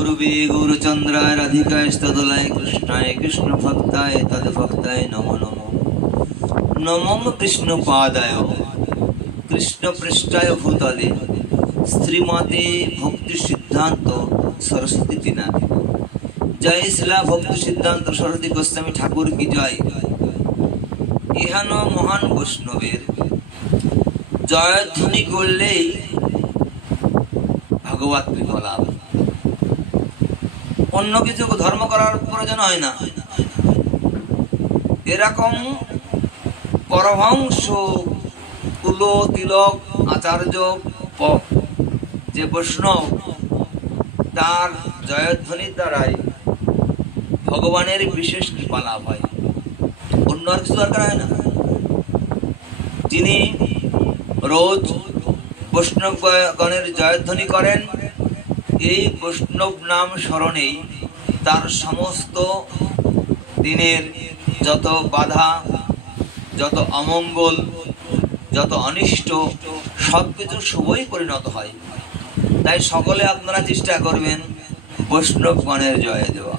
गुरुवे गौरचंद्राय राधिकाय तदलाय कृष्णाय कृष्ण भक्ताय तद भक्ताय नमो नमो नमो विष्णु पादाय कृष्ण पृष्ठाय भूतले श्रीमते भक्ति सिद्धांत सरस्वती तीनाथ जय शिला भक्ति सिद्धांत सरस्वती गोस्वामी ठाकुर की जय। ইহানো মহান বৈষ্ণবের জয়ধ্বনি করলেই ভগবত কৃপা লাভ, অন্য কিছু ধর্ম করার প্রয়োজন হয় না। এরকম পরমহংস কুল তিলক আচার্য যে বৈষ্ণব, তার জয়ধ্বনির দ্বারাই ভগবানের বিশেষ কৃপা লাভ হয়, অন্য আর কিছু দরকার হয় না। যিনি রোজ বৈষ্ণবগণের জয়ধ্বনি করেন, এই বৈষ্ণব নাম স্মরণেই তার সমস্ত দিনের যত বাধা, যত অমঙ্গল, যত অনিষ্ট সব কিছু শুভই পরিণত হয়। তাই সকলে আপনারা চেষ্টা করবেন বৈষ্ণবগণের জয় দেওয়া।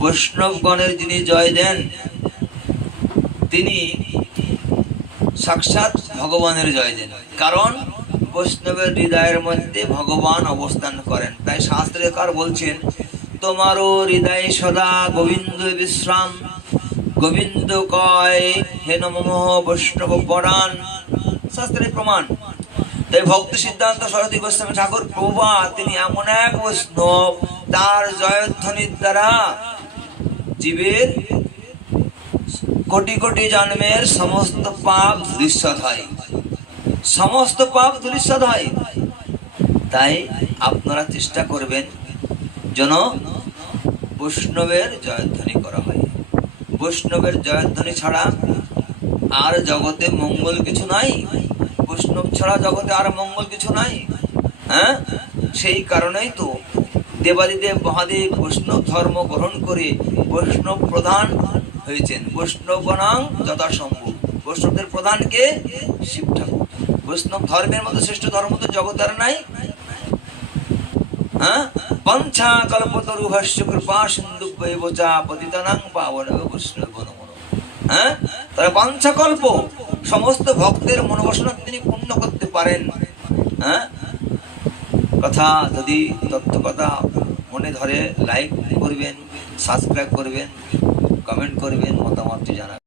বৈষ্ণবগণের যিনি জয় দেন তিনি সাক্ষাৎ ভগবানের জয় দেন, কারণ বৈষ্ণবের হৃদয়ের মধ্যে ভগবান অবস্থান করেন। তাই শাস্ত্রকার বলছেন, তোমারও হৃদয় সদা গোবিন্দ বিশ্রাম, গোবিন্দ কয় হে নমঃ বৈষ্ণব পরাণ, শাস্ত্রের প্রমাণ। তাই ভক্তি সিদ্ধান্ত সরস্বতী গোস্বামী ঠাকুর প্রভুপাদ তিনি এমন এক বৈষ্ণব, তার জয়ধ্বনির দ্বারা জীবের কোটি কোটি জন্মের সমস্ত পাপ ধূলিসাৎ হয়, সমস্ত পাপ ধূলিসাৎ হয়। তাই আপনারা চেষ্টা করবেন যেন বৈষ্ণবের জয়ধ্বনি করা হয়। বৈষ্ণবের জয়ধ্বনি ছাড়া আর জগতে মঙ্গল কিছু নাই, বৈষ্ণব ছাড়া জগতে আর মঙ্গল কিছু নাই। হ্যাঁ, সেই কারণেই তো দেবাদিদেব মহাদেব বৈষ্ণব ধর্ম গ্রহণ করে বৈষ্ণব প্রধান হয়েছেন। বৈষ্ণবগণাং যথাসম্ভব, বৈষ্ণবদের প্রধানকে শিব ঠাকুর। বৈষ্ণব ধর্মের মতো শ্রেষ্ঠ ধর্ম তো জগৎ আর নাই। হ্যাঁ, পঞ্চা কল্পতরুহস্য কৃপা সিন্ধুভ্যেব চা পতিতানাং পাবনেভ্যো বৈষ্ণবো নমো নমঃ। হ্যাঁ, তারা পঞ্চকল্প সমস্ত ভক্তের মনোবাসনা তিনি পূর্ণ করতে পারেন। হ্যাঁ, কথা যদি তত্ত্ব কথা মনে ধরে লাইক করবেন, সাবস্ক্রাইব করবেন, কমেন্ট করবেন, মতামত জানাবেন।